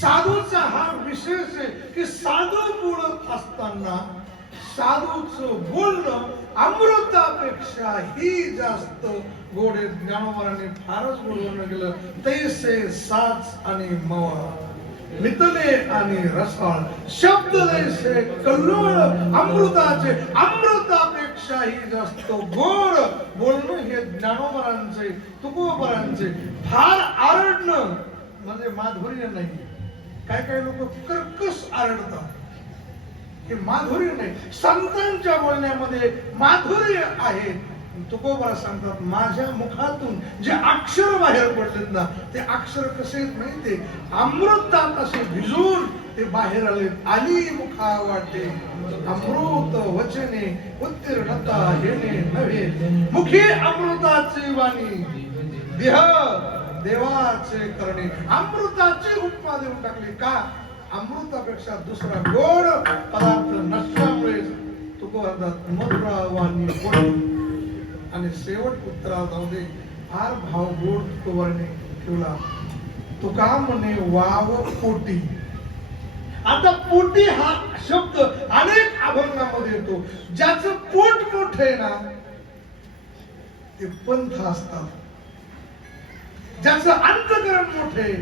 साधूचा हा विशेष आहे की साधू बोलत असताना साधूच बोलणं अमृतापेक्षा ही जास्त गोडे आहे. फारच बोलवलं गेलं तैसे साच आणि मवा मितने आणि रसाळ शब्द जैसे कल्लोळ अमृताचे अमृतापेक्षाही जास्त गोड बोलणं हे ज्ञानोबरांचे तुकोबरांचे फार आरडणं म्हणजे माधुर्य नाही. काय काय लोक कर्कश आरडतात. हे माधुर्य नाही. संतांच्या बोलण्यामध्ये माधुर्य आहे. तुकोबा सांगतात माझ्या मुखातून जे अक्षर बाहेर पडलेत ना ते अक्षर कसे आहेत माहिती अमृतात असे भिजून ते बाहेर आले आली मुखा वाटे अमृत वचने उत्तीर्णता येणे नव्हे. मुखी अमृताची वाणी देह देवाचे करणे. अमृताची उपमा देऊन टाकली का? अमृतापेक्षा दुसरा गोड पदार्थ नसल्यामुळे तुकोबरात मधुरा वाणी गोड आणि शेवट उत्तरा जाऊ दे. फार भाव गोड तुकोबराने ठेवला. तुका म्हणे वाव पोटी. आता पोटी हा शब्द अनेक अभंगामध्ये येतो. ज्याचं पोट मोठ आहे ना ते पंथ असतात. ज्याचं अंतकरण मोठे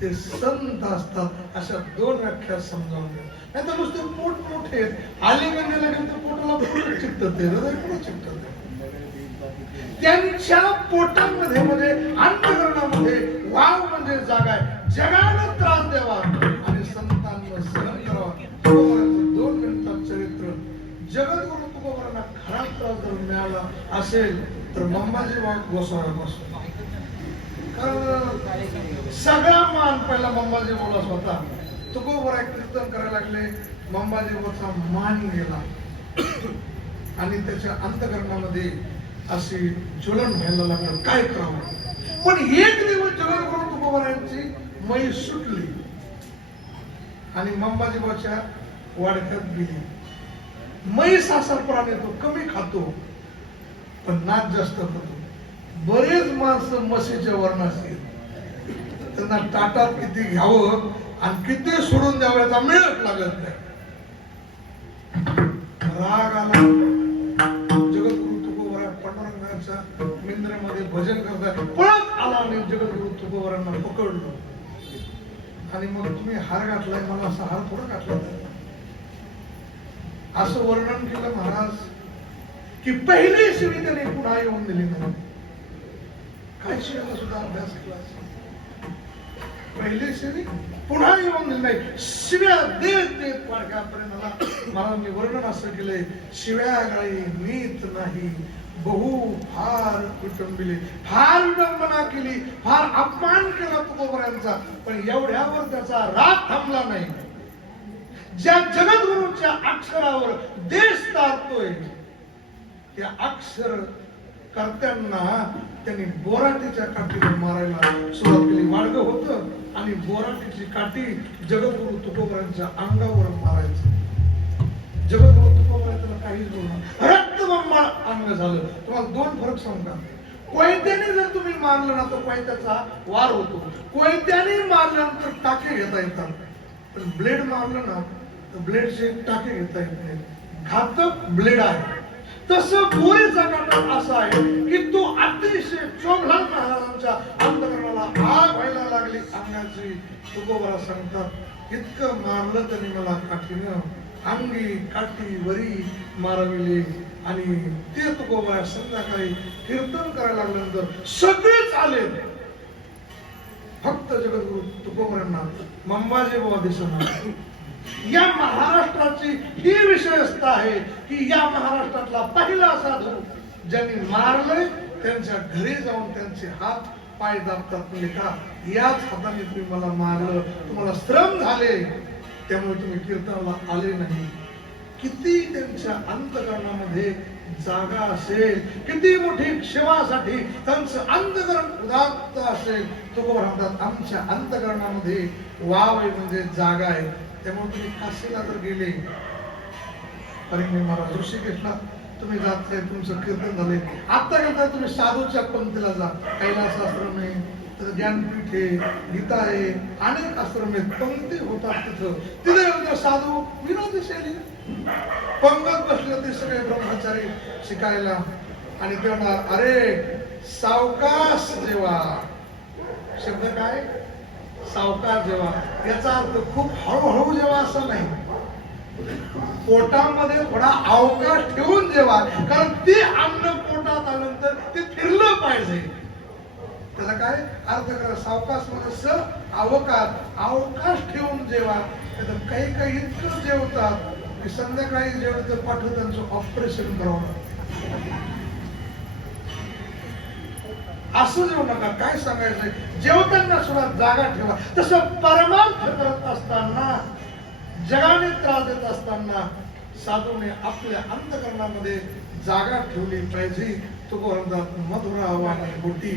ते संत असतात. अशा दोन व्याख्या समजावून नाही तर नुसते पोट मोठे आले म्हणजे लगेच पोटाला पोट चिकटत ते हृदय पण चिकटत त्यांच्या पोटामध्ये म्हणजे अंतकरणामध्ये वाव म्हणजे जागा आहे जगाला त्रास द्यावा. आणि संतांना सहन करावा. दोन मिनिटात चरित्र. जगद्गुरु तुकोबरांना खराब त्रास जर मिळाला असेल तर मंबाजी गोसाव्यापासून कारण सगळा मान पहिला मंबाजी बोलास होता. तुकोबरा कीर्तन करायला लागले. मंबाजी बोचा मान गेला. आणि त्याच्या अंतकरणामध्ये अशी ज्वलन व्हायला लागलं काय करावं? पण एक दिवस ज्वलन करून तुकोबारायांची मै सुटली. आणि मंबाजीबाच्या वाडक्यात गेली. मै सासरपणा येतो कमी खातो पण नाच जास्त खातो. बरेच माणसं मसीच्या वर्णाशी त्यांना ताटात किती घ्यावं आणि किती सोडून द्यावं याचा मिळत लागत नाही. राग आला. मिंद्रेमध्ये भजन करताय. पळत आला आणि जगद्गुरु तुकोबरांना पकडलं. आणि मग तुम्ही हार घातलाय मला असा हार थोडं घातला असं वर्णन केलं महाराज की पहिली शिवी त्याने पुन्हा येऊन दिली नाही. काय शिवाला सुद्धा अभ्यास केला असेल. पहिले शिवी पुन्हा येऊन दिली नाही. शिव्या देत देत पाडक्यापर्यंत आला मला मी वर्णन असं केलंय. शिव्या गाळी मीत नाही. बहु फार कुटुंबिले. फार विडंबना केली फार अपमान केला तुकोबऱ्यांचा पण एवढ्यावर त्याचा राग थांबला नाही. ज्या जगद्गुरूच्या अक्षरावर देश तारतोय त्या अक्षर कर्त्यांना त्यांनी बोराटीच्या काठीवर मारायला सुरुवात केली. मार्ग होत आणि बोराटीची काठी जगद्गुरु तुकोबऱ्यांच्या अंगावर मारायचं. जगद्गुरु तुकोबरांना काहीच बोलणार रक्तबंबाळ अंग झालं. तुम्हाला दोन फरक सांगू का कोयत्याने जर तुम्ही मारलं ना तर कोयत्याचा वार होतो. कोयत्याने मारल्यानंतर टाके घेता येतात. पण ब्लेड मारलं ना तर ब्लेडचे टाके घेता येत नाही घातक ब्लेड आहे. तसं गोरेचा काटा असं आहे की तो अतिशय चोभलान महाराजांच्या अंतकरणाला आग व्हायला लागली. अंगाची तुकोबरा सांगतात इतकं मारलं त्यांनी मला काठीनं. अंगी काठी वरी मारविले आणि ते तुकोबरा संध्याकाळी कीर्तन करायला लागल्यानंतर सगळेच आले. फक्त जगद्गुरु तुकोबऱ्यांना मंबाजी बाबा दिसणार या महाराष्ट्राची ही विशेषता आहे की या महाराष्ट्रातला पहिला साधू ज्यांनी मारले त्यांच्या घरी जाऊन त्यांचे हात पाय दाबतात. म्हणजे का? याच हाताने तुम्ही मला मारलं तुम्हाला श्रम झाले त्यामुळे तुम्ही कीर्तनाला आले नाही. किती त्यांच्या अंतकरणामध्ये जागा असेल किती मोठी क्षमासाठी त्यांचं अंतकरण उदात्त असेल तो म्हणतात आमच्या अंतकरणामध्ये वाव आहे म्हणजे जागा आहे. त्यामुळे तुम्ही काशीला तर गेले. परिणे महाराज ऋषिकेशला तुम्ही जात तुमचं कीर्तन झाले आता करता तुम्ही साधूच्या पंक्तीला जा. कैलास आश्रम आहे ज्ञानपीठ आहे गीता आहे अनेक आश्रम आहेत पंक्ती होतात तिथं. तिथे गेलं साधू विनोदी शैली पंगत बसले ते सगळे ब्रह्मचारी शिकायला. आणि ते म्हणणार अरे सावकाश जेव्हा शब्द काय? सावकाश जेव्हा याचा अर्थ खूप हळूहळू जेव्हा असं नाही. पोटामध्ये थोडा अवकाश ठेवून जेव्हा कारण ते अन्न पोटात आल्यानंतर ते फिरलं पाहिजे. त्याचा काय? अर्थ करा. सावकाश म्हणजे अवकाश अवकाश ठेवून जेवा. त्याचं काही काही इतकं जेवतात की संध्याकाळी जेवण तर पाठवून त्यांचं ऑपरेशन करावं असं जेवू नका. काय सांगायचंय? जेवताना सुद्धा जागा ठेवा. तसं परमार्थ करत असताना जगाने त्रास देत असताना साधूने आपल्या अंतकरणामध्ये जागा ठेवली पाहिजे. तो म्हणतात मधुरा वाणी मोठी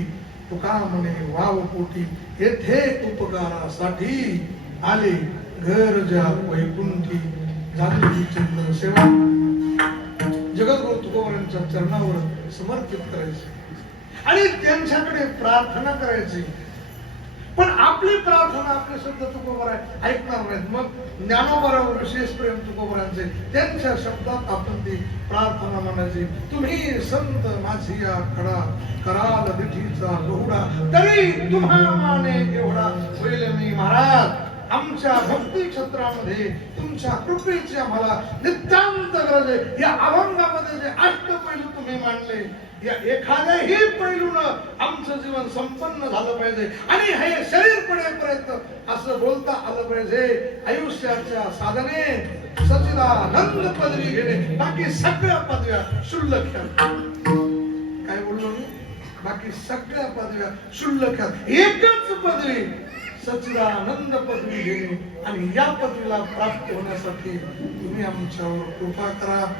तुका म्हणे वाव पोटी येथे उपकारासाठी आले. घर ज्या वैकुंठी झाली चिंतन सेवा. जगद्गुरु तुकोबारांच्या चरणावर समर्पित करायचे. आणि त्यांच्याकडे प्रार्थना करायची. पण आपली प्रार्थना आपले शब्द तुकोबर आहे ऐकणार नाहीत. मग ज्ञानोबरावर विशेष प्रेम तुकोबरांचे त्यांच्या शब्दात आपण ती प्रार्थना म्हणायची. तुम्ही संत माझिया खडा कराल दिठीचा लोहडा तरी तुम्हा माने एवढा होईल मी महाराज. आमच्या भक्ती क्षेत्रामध्ये तुमच्या कृपेची आम्हाला नितांत गरज आहे. या अभंगामध्ये जे अष्ट पैलू तुम्ही मांडले या एखाद्याही पैलूनं आमचं जीवन संपन्न झालं पाहिजे. आणि हे शरीर पडेपर्यंत असं बोलता आलं पाहिजे. आयुष्याच्या साधने सचिदानंद पदवी घेणे. बाकी सगळ्या पदव्या शुल्लक काय बोललो मी? बाकी सगळ्या पदव्या शुल्लक एकच पदवी सचिदानंद पदवी घेणे आणि या पदवीला प्राप्त होण्यासाठी तुम्ही आमच्यावर कृपा करा.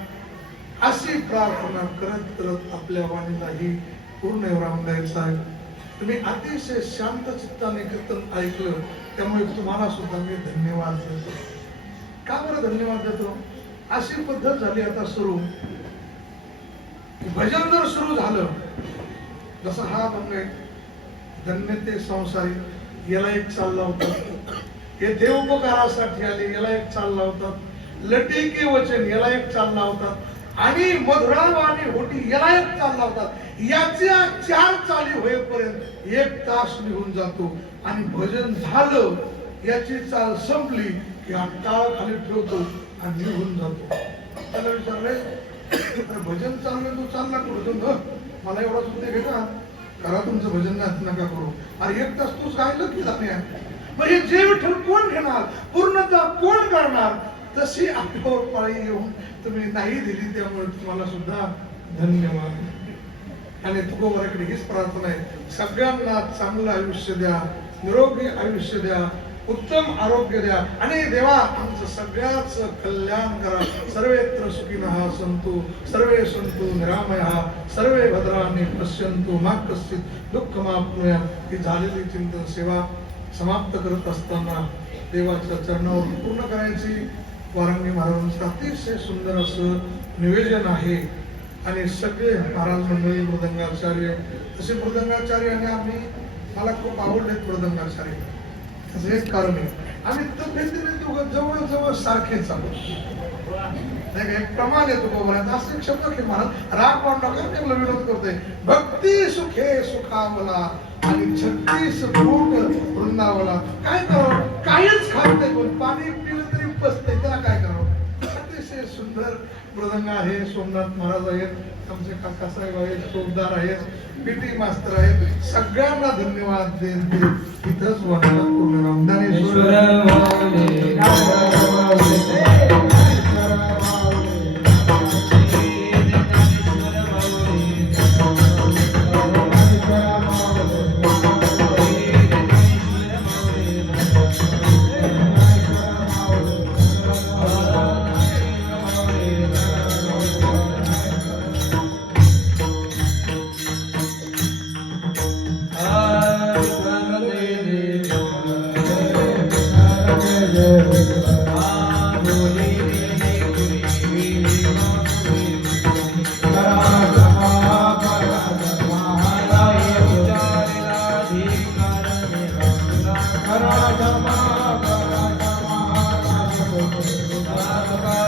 अशी प्रार्थना करत करत आपल्या वाणीलाही पूर्ण विराम द्यायचा आहे. तुम्ही अतिशय शांत चित्ताने कीर्तन ऐकलं त्यामुळे तुम्हाला सुद्धा मी धन्यवाद देतो. का बरं धन्यवाद देतो? अशी पद्धत झाली आता सुरू. भजन जर सुरू झालं जसं हा भंग धन्य ते संसारी याला एक चालला होता हे देवोपकारासाठी आले याला एक चालला होता लटिके वचन याला एक चालला होता आणि मधुराव आणि होटी याला एक चालला होता याच्या चार चाली होईपर्यंत एक तास निघून जातो. आणि भजन झालं याची चाल संपली की हा टाळ खाली ठेवतो आणि निघून जातो. त्याला विचारलंय भजन चाललंय तू चालला कुठं हं? मला एवढा सुद्धा घे करा तुमचं भजन नाही नका करू. अरे एक तास तूच गायलं की जाणे मग हे जे विठ्ठल कोण घेणार? पूर्णता कोण करणार? तशी आपल्यावर पाळी येऊन तुम्ही नाही दिली त्यामुळे तुम्हाला सुद्धा धन्यवाद. आणि तुकोबराकडे हीच प्रार्थना आहे. सगळ्यांना चांगलं आयुष्य द्या निरोगी आयुष्य द्या उत्तम आरोग्य द्या. आणि देवा आमचं सगळ्याच कल्याण करा. सर्वेत्र हा संतु सर्वे संतु हा सर्वे भद्राने पश्यंतु मा कश्चित दुःख मापनुया ही झालेली चिंतन सेवा समाप्त करत असताना देवाच्या चरणावर पूर्ण करायची. वारंगी महाराजांचं अतिशय सुंदर असं निवेदन आहे. आणि सगळे महाराज मंडळी मृदंगाचार्य तसे मृदंगाचार्य आणि आम्ही मला खूप आवडलेत मृदंगाचार्य. त्याचं एक कारण आहे. आम्ही तब्येतीने जवळ जवळ सारखेच आहोत. नाही एक प्रमाण येतो गोबरात असं एक शब्द की महाराज राग पाडू नका विरोध करतोय. भक्ती सुखे सुखावला आणि छत्तीस फूट वृंदावला काय करावं? काहीच खात नाही पाणी पिलं तरी बसते त्याला काय करावं? अतिशय सुंदर मृदंग आहे सोमनाथ महाराज आहेत आमचे काकासाहेब आहेत सोमदार आहेत पीटी मास्तर आहेत. सगळ्यांना धन्यवाद देत इथंच वंदना पूर्ण राम या